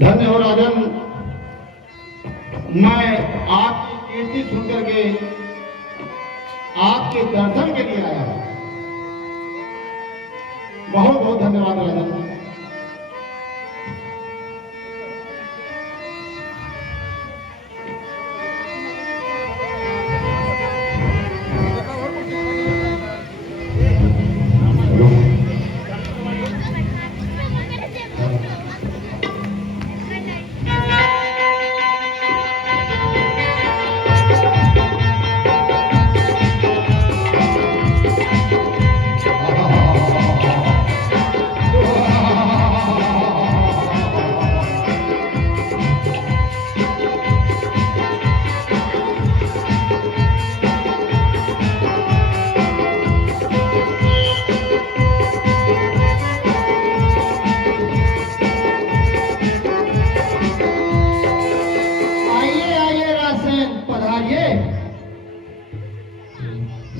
धन्य हो राजन, मैं आपकी कीर्ति सुनकर के आपके दर्शन के लिए आया हूं। बहुत बहुत धन्यवाद राजन।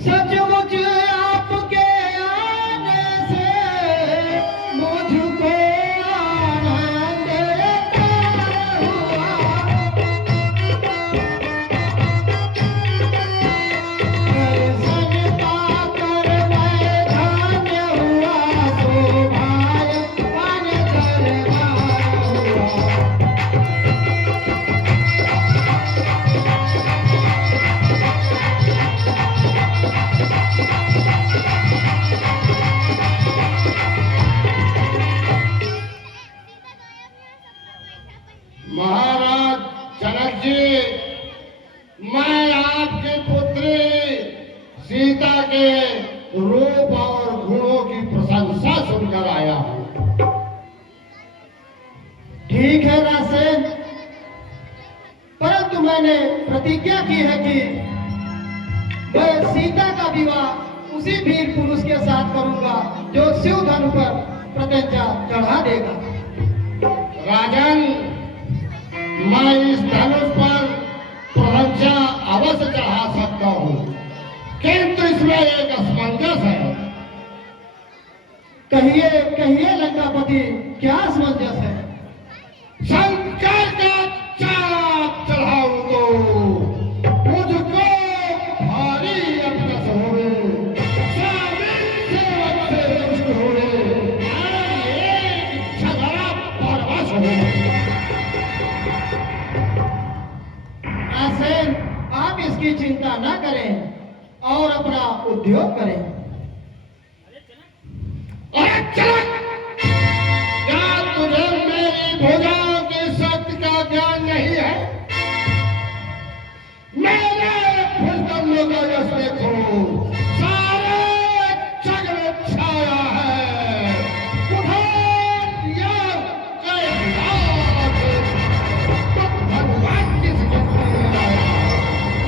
सचमुच आपके आने से मुझको आनंद हुआ। दर्शन पाकर मैं धन्य हुआ, सौभाग्यवान दरबार हुआ। महाराज जनक जी, मैं आपकी पुत्री सीता के रूप और गुणों की प्रशंसा सुनकर आया हूं। ठीक है रासेन, परंतु मैंने प्रतिज्ञा की है कि मैं सीता का विवाह उसी वीर पुरुष के साथ करूंगा जो शिव धनु पर प्रतिज्ञा चढ़ा देगा। राजन, मैं इस धनुष पर प्रज्ञा अवश्य चढ़ा सकता हूं, किंतु इसमें एक असमंजस है। कहिए कहिए लंकापति, क्या असमंजस है? शंकर का चाप चढ़ाऊं तो मुझको भारी अवकस होवे, स्वामी सेवक से रुष्ट होवे, और एक झगड़ा परवश होवे। रासेन, आप इसकी चिंता न करें और अपना उद्योग करें। अरे चल, क्या तुझे मेरी भुजाओं की शक्ति का ज्ञान नहीं है? मेरे भुजबलों का यश देखो, सारे जग में छाया है। उधर यह कैलाश, तो भगवान किस लिए आया?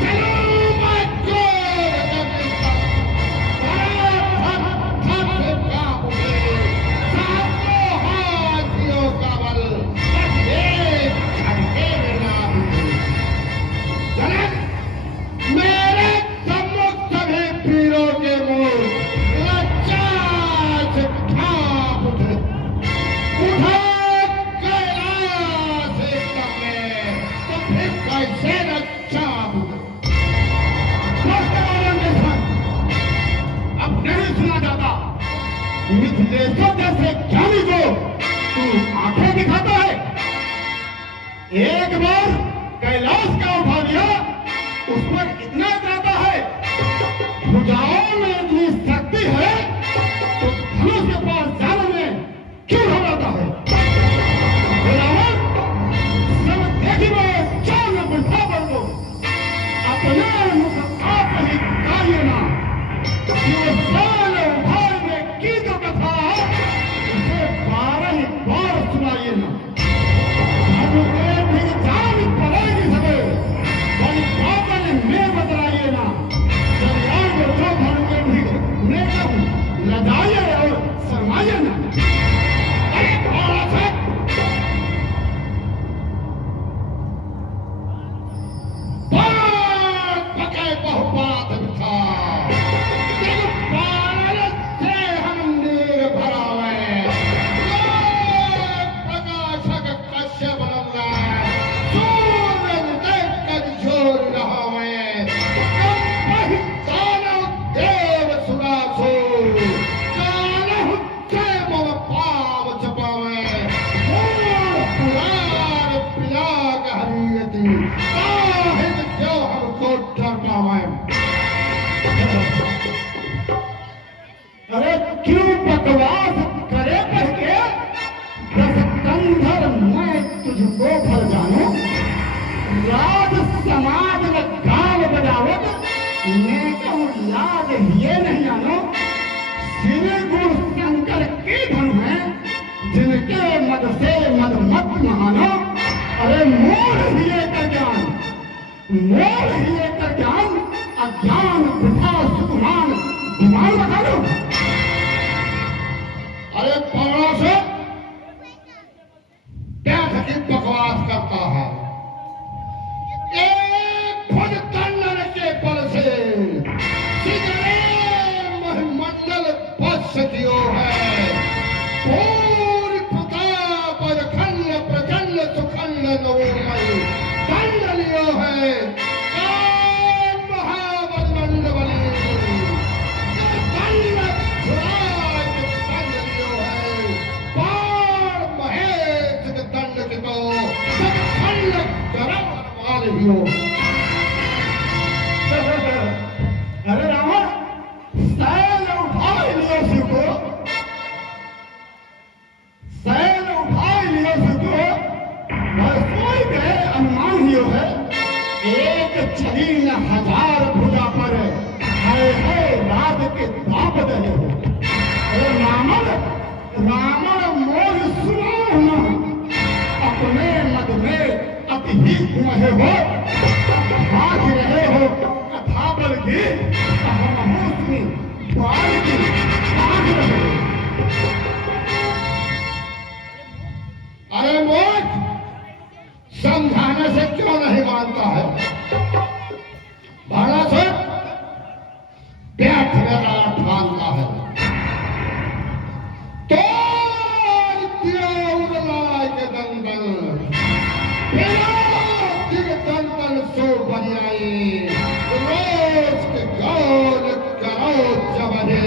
चलो मैं जोर कर देता हूं। थर से कांप उठे, सातों हाथियों का बल, बस एक झटके में नाम उठे। जनक, मेरे सम्मुख सभी वीरों के मुंह लज्जा से कांप उठे। उठो कैलाश एकदम में, तो फिर कैसे न कांप उठे? अब नहीं सुना जाता। मिथिलेश्वर जैसे ज्ञानी को तू आंखें दिखाता है। एक बार कैलाश का उठा दिया, उस पर इतना जाता है। भुजाओं में इतनी शक्ति है तो धनुष के पास जाने में क्यों घबराता है? रावण, सब देखिए, चाल में बुझा पड़ दो। अपने मुख आप ही गाइए ना। जो साल भाई में की जो कथा, उसे 12 ही बार सुनाइए ना। अब भी जान है। अरे क्यों बकवास करे कह के, बस कंधर मैं तुझको भर जानू। राज समाज में गाँव बजावत मैं कहूँ लाज ये नहीं जानो। श्री गुरु शंकर की धन है जिनके मद से मद मत मानो। अरे मोर हिए का ज्ञान, मोर हिए का ज्ञान, अज्ञान वृथा सुकुमान गुमान बता दो। अरे पौड़ा से क्या सकी बकवास करता है। एक खुद तंडन के बल से सिगरे महमंडल बस दियो है। पूर्ण प्रताप खंड प्रचंड सुखंड नवोमय दंड लियो है। महाबलमंड बली दंड छुड़ाए दंड लियो है। बाण महेश दंड के तो सब खंड करार मार लियो। अरे रावण सैल उठा लियो शिव को, सैल उठा लियो शिव को। वह सोई गए अनुमान हियो है। एक छड़ी न हजार भुजा पर है राज के दाप दे हो। अरे रावण रावण मोह सुनो न, अपने मद में अति ही कुमहे हो। भाग रहे हो कथा बल की, हम सुनी बाल की भाग रहे हो। अरे मोच समझाने से क्यों नहीं मानता है। भाड़ा से बैठ मेरा ठानता है। तो उड़लाय के दंदन दंदन सो बनियाई रोज के गौल करो जबरे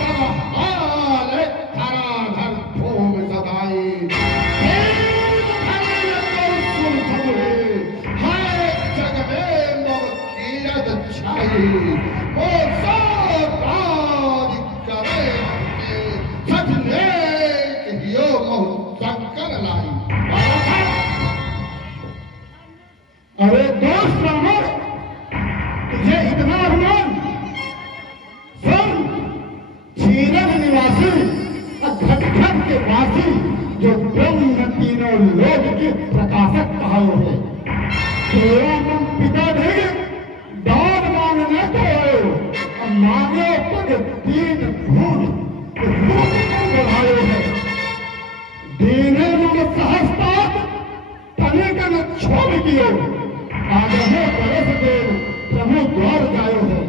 तब हाल धराधर भूम सदाई। वो सब राज करे सच नेक हियो मोह शंकर लाई। अरे दोस्त रावण तुझे इतना अभिमान। सुन, क्षीरन निवासी घटघट के वासी जो ब्रह्म तीनों लोक के प्रकाशक कहा है। तेरा तुम पिता नहीं दान मांगने को आए हो, और मांगे पग तीन भूल बढ़ाए है। दीने मन सहस्तात तनिक न छोड़ दियो, आगे बरस देव प्रभु द्वार जायो है।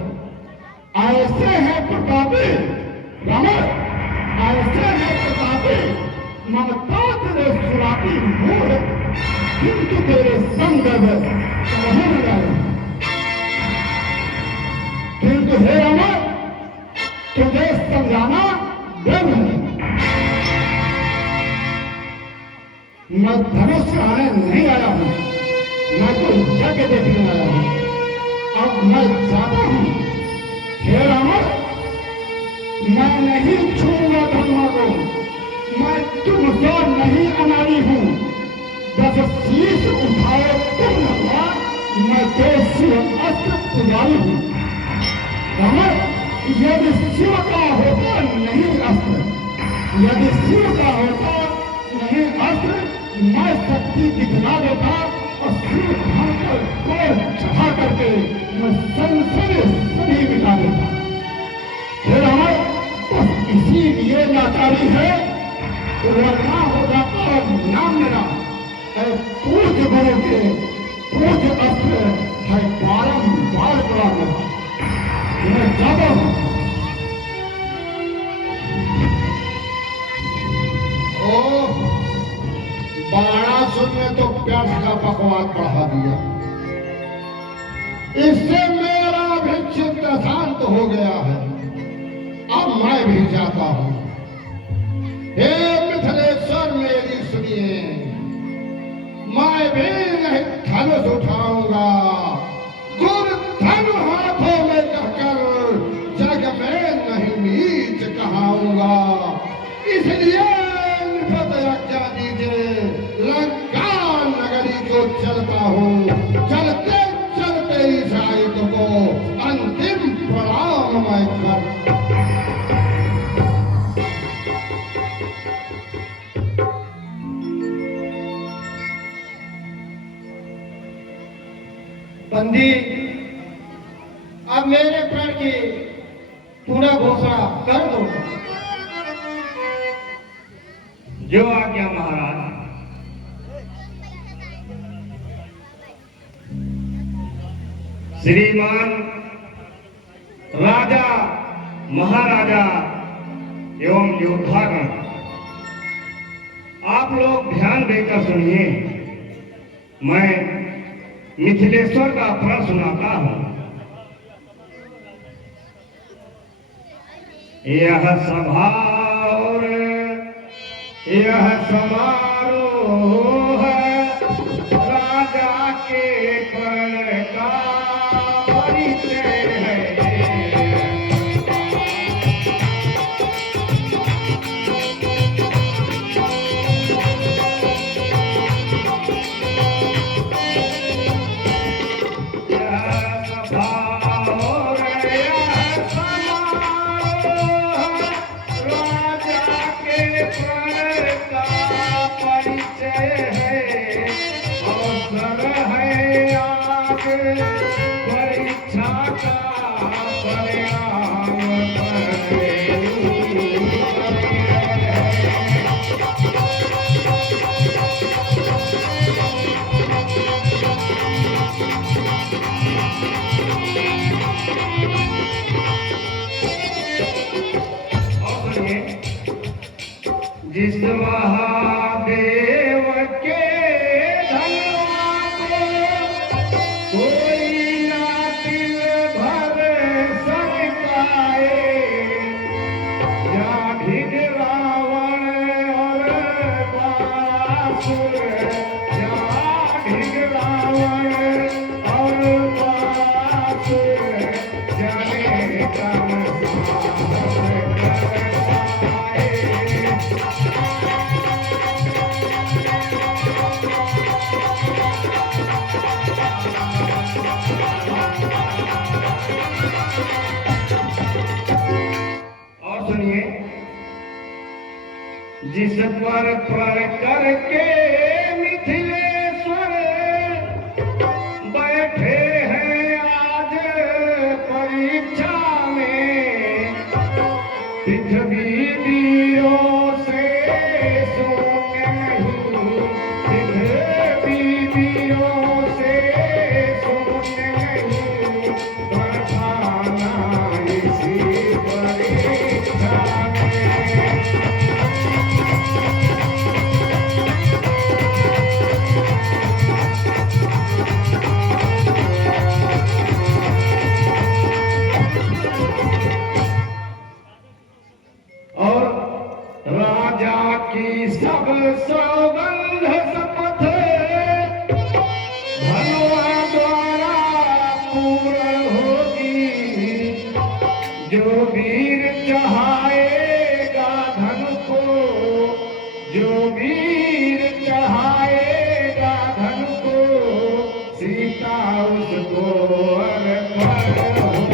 ऐसे है प्रतापी रमण, ऐसे है प्रतापी ममता तेरे सुराती मूढ़, किंतु तेरे संग नहीं जाए। किंतु हे रमण तुझे समझाना ब्रह्म है। मैं धनुष चढ़ाने नहीं आया हूं, मैं तो यज्ञ देखने आया हूं। अब मैं जाता हूं। हे रावण मैं नहीं छूंगा धर्म को, मैं तुमसे नहीं अनाड़ी हूं। बस शीश उठाए तुम हुआ, मैं तो शिव अस्त्र पुजारी हूं। रावण यदि शिव का होता नहीं अस्त्र, यदि शिव का होता नहीं अस्त्र, मैं शक्ति दिखला देता और शिव धन पर कोर चढ़ा करके मैं संसद सभी मिटा देता। हे रावण बस इसीलिए लाचारी है, वरना हो जाता नाम मेरा पूज्य गुरु के पूज्य अस्त्र है बारंबार बड़ा मेरा। मैं जाता हूं। ओह बाणासुर ने तो प्यास का बकवास बढ़ा दिया। इससे मेरा भी चित्त शांत हो गया है। अब मैं भी जाता हूं। हे मिथिलेश्वर मेरी सुनिए, मैं भी नहीं धनुष उठाऊंगा। गुरु धनु हाथ बंदी, अब मेरे प्रण की पुनः घोषणा कर दो। जो आज्ञा महाराज। श्रीमान राजा महाराजा एवं योद्धागण, आप लोग ध्यान देकर सुनिए। मैं मिथिलेश्वर का प्रण सुनाता हूं। यह सभा और यह समारोह राजा के प्रण का परिचय है। परीक्षा का परिणाम जिस महादेव के जिस पर प्रण करके मिथिलेश्वर बैठे हैं आज परीक्षा में, पृथ्वी वीरों से सोने नहीं, पृथ्वी वीरों से सोने नहीं, बढ़ाना इसी परीक्षा में। की सब सौगंध शपथ भगवा द्वारा पूर्ण होगी, जो वीर चढ़ाएगा धन को, जो वीर चढ़ाएगा धन को, सीता उसको अर्पण होगी।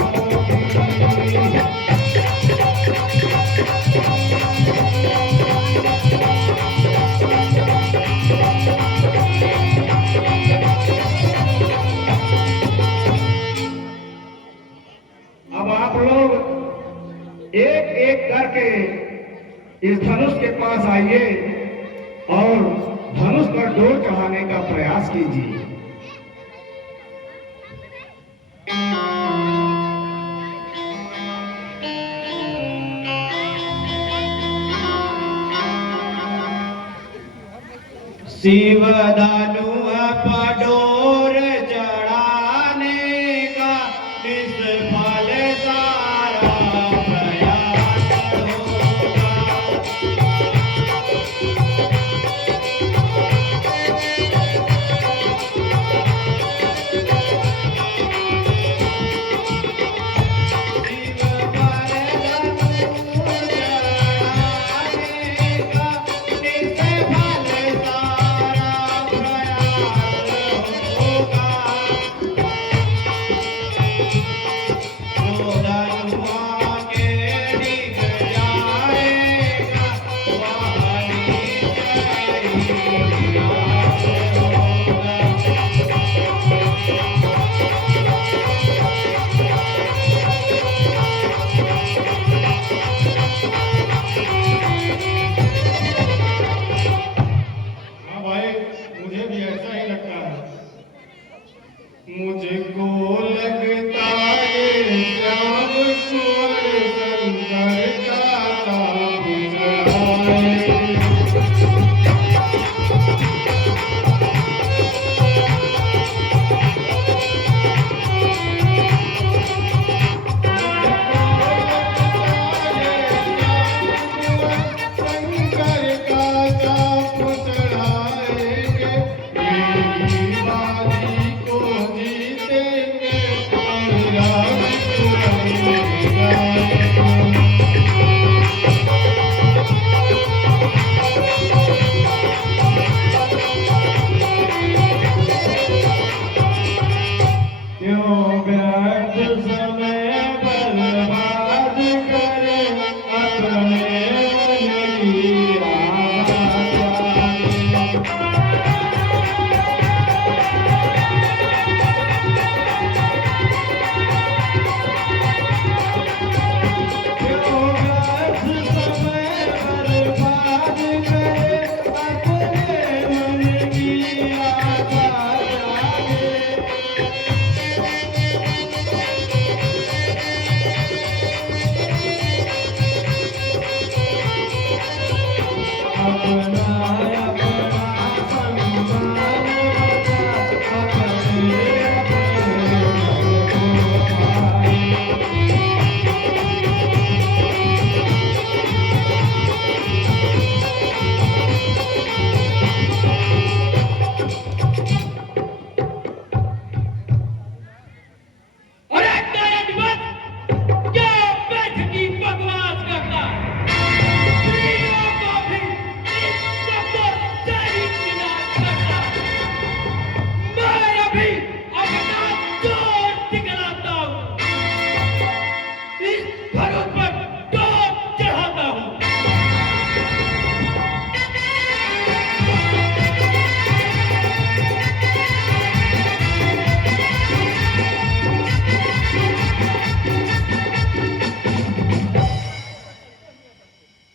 अब आप लोग एक एक करके इस धनुष के पास आइए और धनुष पर डोर चढ़ाने का प्रयास कीजिए। शिव दानु पडोर चढ़ाने का निष्फल सारा प्रयास होगा।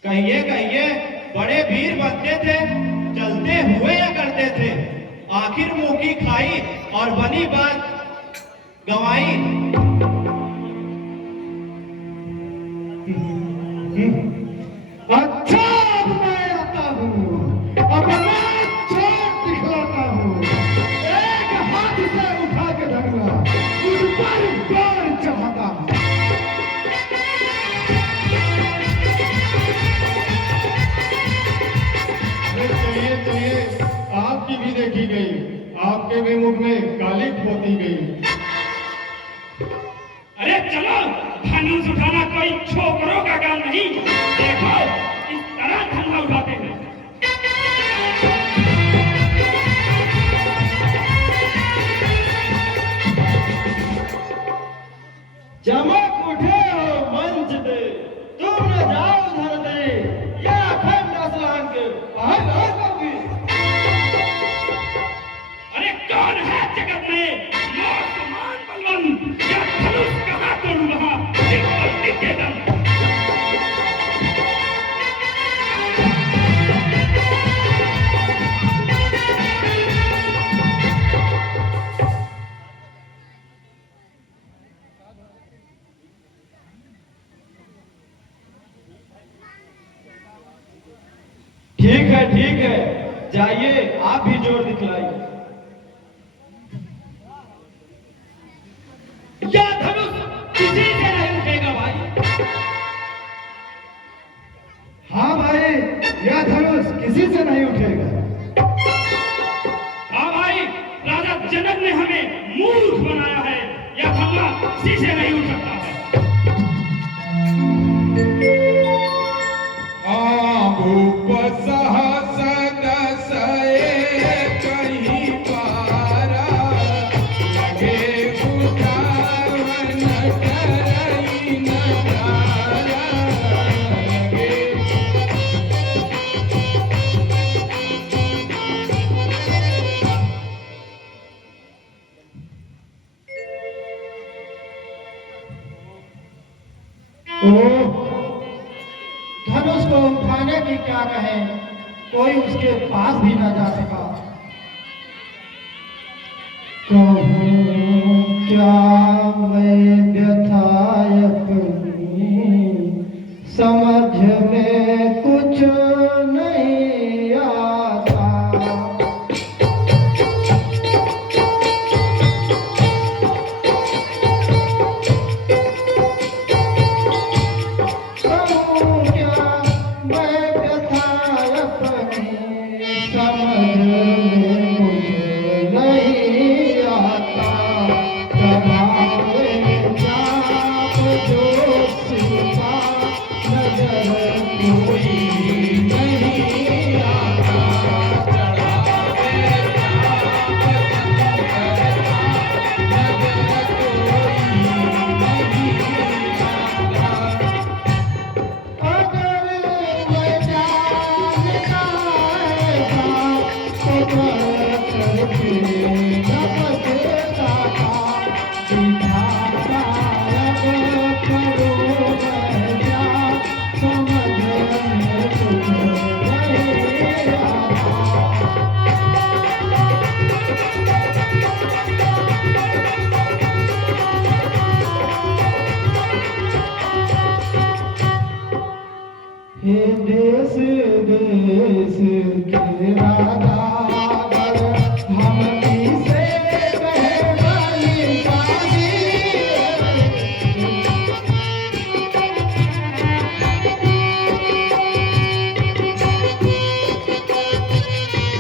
कहिए कहिए, बड़े वीर बनते थे, चलते हुए या करते थे, आखिर मुंह की खाई और बनी बात गवाई। अच्छा, अब मैं आता हूँ, अब मैं चोट दिखलाता हूँ। एक हाथ से उठा के धरूंगा, उस पर बार चढ़ाता हूँ। चलिए चलिए, आपकी भी देखी गई, आपके भी मुख में काली पोती गई। अरे चलो, धनुष उठाना कोई छोकरों का काम नहीं। देखो इस तरह धनुष उठाते हैं। चमक उठे हो मंच दे, तुम न जाओ धर दे, या अखंड असलांग पहल होगी। अरे कौन है जगत में समान बलवंत, या धनुष कहाँ तोड़ू वहाँ के दम। ठीक है, जाइए आप भी जोर दिखलाइए। यह धनुष किसी से नहीं उठेगा भाई। हाँ भाई, यह धनुष किसी से नहीं उठेगा। हाँ भाई, राजा जनक ने हमें मूर्ख बनाया है। यह हमला किसी से नहीं उठ सकता है। भूप सहसद सये कहीं पारा, लगे उठावन करई नगारा, लगे धनुष को उठाने की क्या कहें, कोई उसके पास भी न जा सका। कहूँ क्या मैं व्यथा अपनी, समझ में कुछ नहीं आता। समझ में मुझे नहीं आता, हे देश देश के राजा